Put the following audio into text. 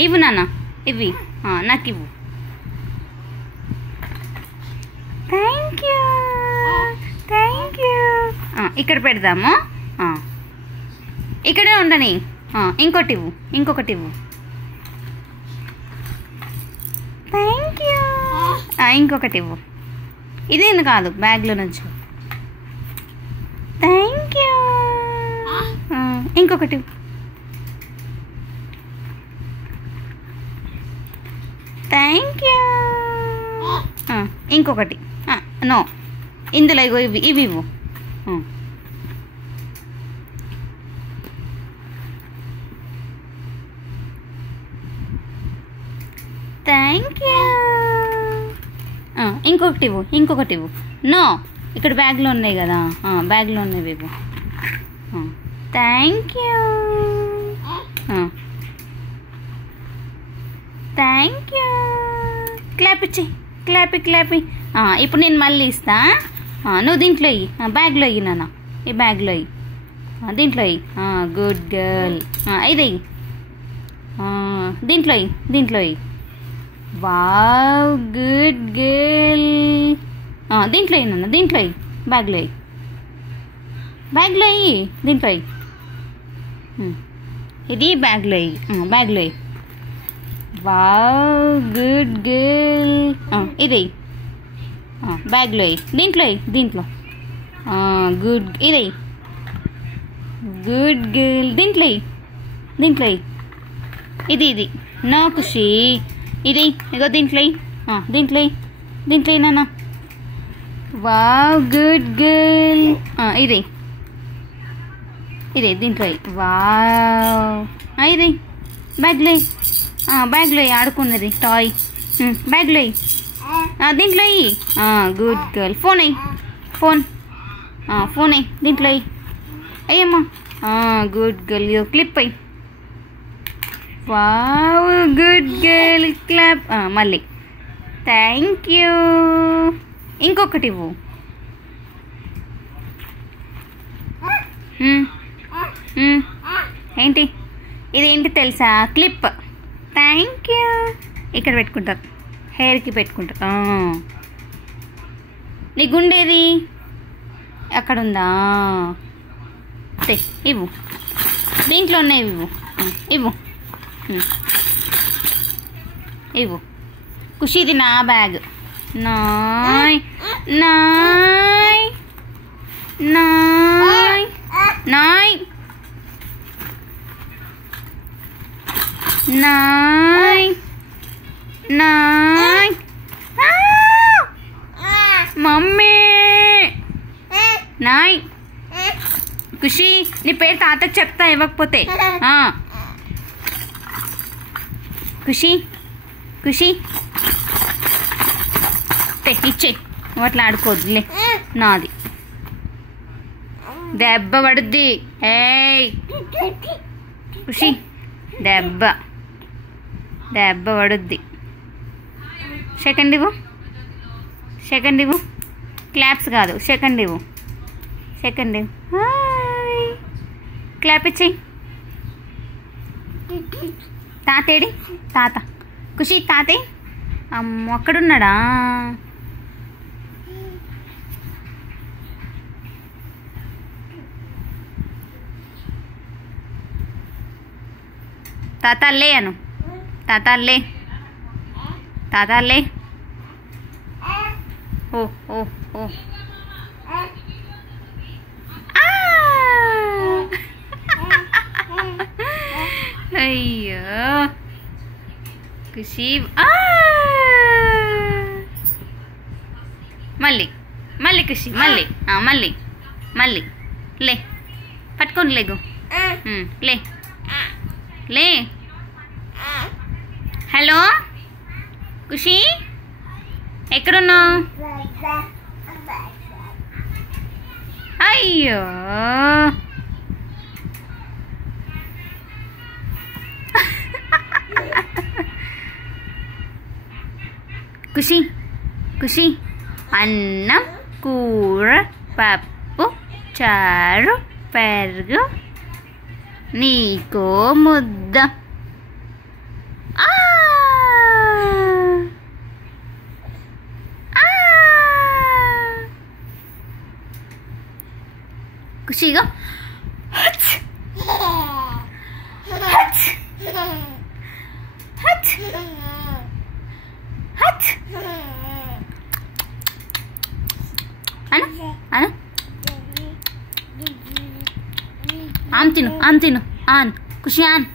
ఇవ్వు నాన్న, ఇవి నాకు ఇవ్వు. Thank you, thank you. ఇక్కడ పెడదాము, ఇక్కడే ఉండని. ఇంకోటి ఇవ్వు, ఇంకొకటి ఇవ్వు. Thank you. ఇంకొకటి ఇవ్వు. ఇదేంది కాదు, బ్యాగ్లో నుంచి. Thank you. ఇంకొకటి ఇవ్వు. Thank you. ఇంకొకటి. నో, ఇందులో ఇగో ఇవి ఇవి ఇవ్వు. Thank you. ఇంకొకటి ఇవ్వు, ఇంకొకటి ఇవ్వు. నో, ఇక్కడ బ్యాగ్లో ఉన్నాయి కదా, బ్యాగ్లో ఉన్నవి ఇవ్వు. Thank you, thank you. Clap ఇచ్చి, క్లాపి క్లాపి. ఇప్పుడు నేను మళ్ళీ ఇస్తా. నువ్వు దీంట్లో ఇయ్యి, బ్యాగ్లో ఇయ్యి నాన్న, ఈ బ్యాగ్లో ఇయ్యి, దీంట్లో ఇయ్యి. Good girl. ఇది ఇయ్యి, దీంట్లో ఇయ్యి, దీంట్లో ఇయ్యి. Wow, good girl. దీంట్లో ఇయ్యి నాన్న, దీంట్లో ఇయ్యి, బ్యాగ్లో ఇయ్యి, బ్యాగ్లో ఇయ్యి, దీంట్లో ఇయ్యి. ఇది బ్యాగ్లో ఇయ్యి, బ్యాగ్లో ఇయ్యి. Wow, good girl. ఇది బ్యాగ్లో ఇయ్యి, దీంట్లో ఇయ్యి, దీంట్లో. గుడ్, ఇది గుడ్ గర్ల్. దీంట్లో ఇయ్యి, దీంట్లో ఇయ్యి. ఇది ఇది నా ఖుషి. ఇది ఇగో దీంట్లో ఇయ్యి, దీంట్లో ఇయ్యి, దీంట్లో ఇయ్యి నాన్న. Wow, good girl. ఇది ఇది దీంట్లో ఇయ్యి. వావ్, ఇది బ్యాగ్లో ఇయ్యి, బ్యాగ్లో ఇయ్యి, ఆడుకున్నది టాయ్. బ్యాగ్లో ఇయ్యి, దీంట్లో ఇయ్యి. Good girl. ఫోన్ అయ్యి, ఫోన్, ఫోన్ అయ్యి, దీంట్లో అయ్యి. అయ్యమ్మా, గుడ్ గర్ల్. క్లిప్ అయ్యి. Wow, good girl. క్లాప్. మళ్ళీ థ్యాంక్ యూ. ఇంకొకటి ఇవ్వు. ఏంటి ఇదేంటి తెలుసా? క్లిప్. Thank you. ఇక్కడ పెట్టుకుంటారు, హెయిర్కి పెట్టుకుంటారు. నీ గుండేది అక్కడుందా? ఇవ్వు, దీంట్లో ఉన్నాయి ఇవ్వు, ఇవ్వు, ఇవ్వు. ఖుషి, ఇది నా బ్యాగ్. నాయ్ నాయ్ నాయ్ నాయ్ నాయ్ నాయ్. మమ్మీ నాయ్. ఖుషి, నీ పేరు తాతకు చెప్తా ఇవ్వకపోతే. ఖుషి, ఖుషి ఇచ్చే, నువ్వు అట్లా ఆడుకోవద్దులే, నాది. దెబ్బ పడుద్ది. ఏయ్ ఖుషి, దెబ్బ దెబ్బ పడుద్ది. సెకండ్ ఇవ్వు, సెకండ్ ఇవ్వు. క్లాప్స్ కాదు, సెకండ్ ఇవ్వు, సెకండ్ ఇవ్వు. హాయ్, క్లాప్ ఇచ్చేయి. తాతేడి, తాత. ఖుషి, తాతే అమ్మ అక్కడున్నాడా? తాత లే అను, తాత లే, తాత లే. ఓ ఓ ఓ. అయ్యో ఖుషి. మళ్ళీ మళ్ళీ ఖుషి, మళ్ళీ మళ్ళీ మళ్ళీ. లే, పట్టుకోండి, లేగు, లే లే. హలో ఖుషి, ఎక్కడున్నావు? అయ్యో ఖుషి, ఖుషి. అన్నం, కూర, పప్పు, చారు, పెరుగు, నీకో ముద్ద. ఖుషిగా హచ్ హచ్ హచ్ అను అను ఆమ్ తిను ఆన్ ఖుషి ఆన్